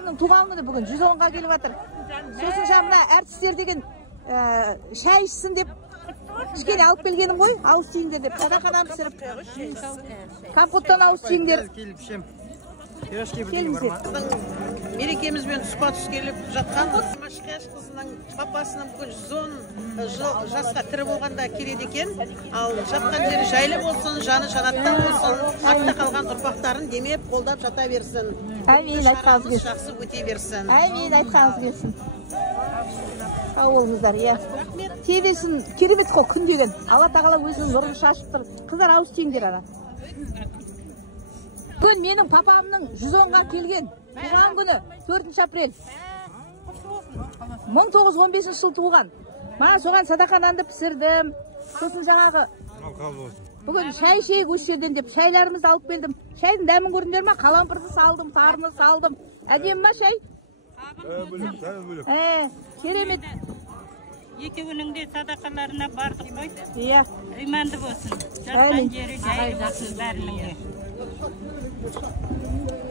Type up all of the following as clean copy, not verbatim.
папамның туған күні бүгін 110-ға келіп жатыр. Сосын мына әртістер деген шай ішсін деп кішкене алып келгенім ғой, ауыз тиіңдер деп. Садақадан пісіріп. Компоттан ауыз тиіңдер. Келіңіздер. Мерекемізбен тұспа-тұс келіп жатқан Машқияш қызының папасының бүгін 110 жасқа тірі болғанда келеді екен. Ал жатқан жері жайлы болсын, жаны жанатта болсын, артта қалған ұрпақтарын демеп, қолдап жата берсін. Әмин, айтқаныңыз келсін. Жақсы өте берсін. Әмин, айтқаныңыз келсін. Сау болыңыздар, иә. Тебесін керемет қой күн деген. Алла тағала өзінің нұрын шашып тұр. Қыздар ауыз тиіңдер ана. Бүгін менің папамның 110-ға келген туған күні 4 апрель. 1915 жыл туған. Ма соған садақа нанды пісірдім. Сосын жаңағы бүгін шай ішейік осы жерден деп шайларымызды алып келдім. Шайдың дәмін көрдіңдер ма? Қалампырды салдым, тарыны салдым. Әдемі ма шай? Керемет. Екеуінің де садақаларына бардық қой. Иә. Иманды болсын. Жатқан жері жайлы болсын бәрінің де.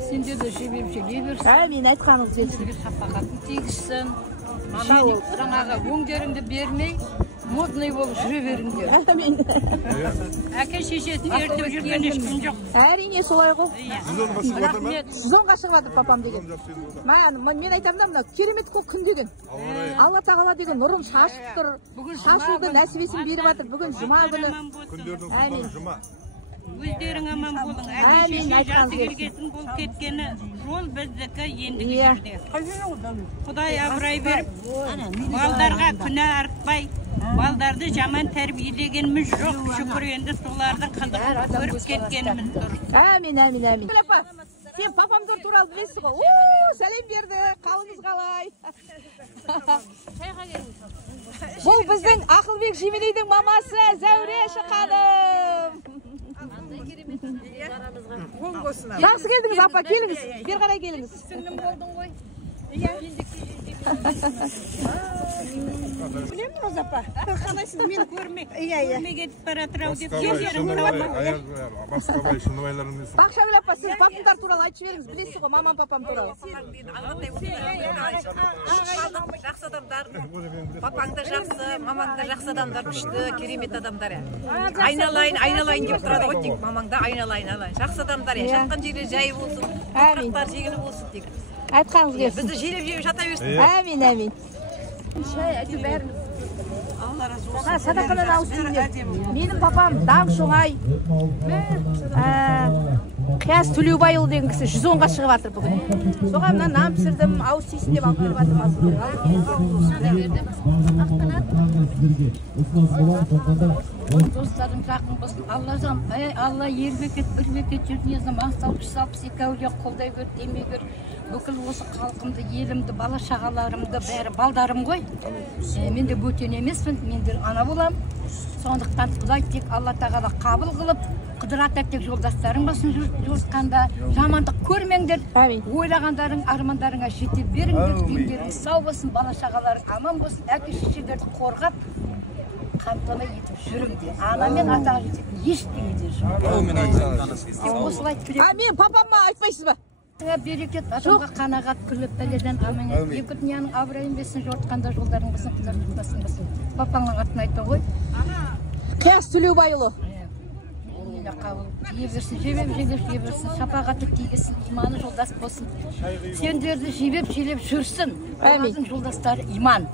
Сендер де жебеп жегей берсін. Әмин, айтқаныңыз келсін. Шапағатын тегізсін. Жаңағы өңдеріңді бермей, модный болып жүре беріңдер. Әмин. Әке шешесін ертіп жүрген ешкім жоқ. Әрине солай ғой. 110-ға 110-ға шығып жатыр папам деген. Мен айтамын да мына керемет қой күн деген. Алла тағала деген нұрын шашып тұр. Шашуды нәсібесін беріп жатыр. Бүгін жұма күні. Әмин. Өздерің аман болың. Әке шеше жасы келгесін болып кеткені жол біздікі ендігі жерде. Құдай абырай беріп, балдарға күнә артпай, балдарды жаман тәрбиелегеніміз жоқ. Шүкір енді солардың қызығын көріп кеткеніміз тұр. Әмин, әмин, әмин. Сен папамдар туралы білесіз ғой. Сәлем берді. Қалыңыз қалай? Бұл біздің Ақылбек Жемелейдің мамасы Зәуреш ханым. Жақсы келдіңіз, апа, келіңіз. Бер қарай келіңіз. Сіңлім болдың ғой. Білемін Роза апа. Қалайсың мені көрмей кетіп баратыр-ау деп. Бақшагүл апа, сіз папамдар туралы айтып жіберіңіз. Білесіз ғой, мамам папам туралы. Жақсы адамдар, папаң да жақсы, мамаң да жақсы адамдар, күшті, керемет адамдар. Айналайын деп тұрады ғой тек, мамаң да айналайын. Жақсы адамдар, жатқан жері жай болсын, топырақтар жегілі болсын тек. Айтқаныңыз келсін. Бізді желеп жата берсін. Әмин, әмин. Садақадан ауыз тиіңдер. Менің папам Даң Шоңай Қияс Төлеубайұлы деген кісі 110-ға шығып жатыр бүгін. Соған мына нан пісірдім, ауыз тиісін деп алып келіп жатырмын. Достарым жақын болсын. Алла ербекет, үрбекет жүргенізді мақталып, 362 әулие қолдай көр, демей көр. Бүкіл осы халқымды, елімді, бала шағаларымды, бәрі балдарым ғой. Мен де бөтен емеспін, мен де ана болам. Сондықтан Құдай тек Алла тағала қабыл қылып, Қыдырат тек жолдастарың болсын жорысқанда, жамандық көрмеңдер. Ойлағандарың, армандарыңа жете беріңдер, үйлерің сау болсын, бала шағаларың аман болсын, әке шешелерді қорғап, қамтамай етіп жүріңдер. Ана мен атаға жететін ештеңе де жоқ. Мен папама айтпайсыз ба? Берекет, адамға қанағат, күліп бәледен аман ет. Екі дүнияның абырайын бесін жортқанда жолдарың болсын, қыздардың жолдасын болсын. Папаңның атын айтты ғой. Қияс Төлеубайұлы. Жей берсін, шапағаты тигізсін, иманы жолдас болсын. Сендерді жебеп жүрсін. Олардың жолдастары иман.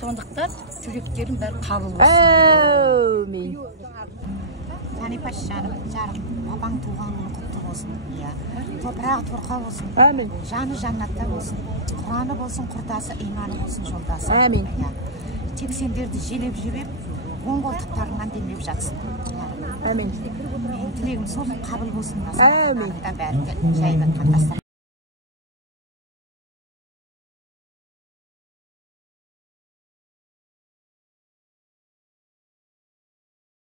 Сондықтан жүректерің бәрі қабыл болсын. Әумин. Танипаш жаным, папаң туған күні құтты болсын. Топырағы торқа болсын. Әмин. Жаны жаннатта болсын. Құраны болсын, құрдасы, иманы болсын, жолдасы. Әмин. Тек сендерді желеп, оң қолтықтарыңнан демеп жатсын. Әмин. Тілегім сол қабыл болсын. Әмин. Бәрі жайып жатқан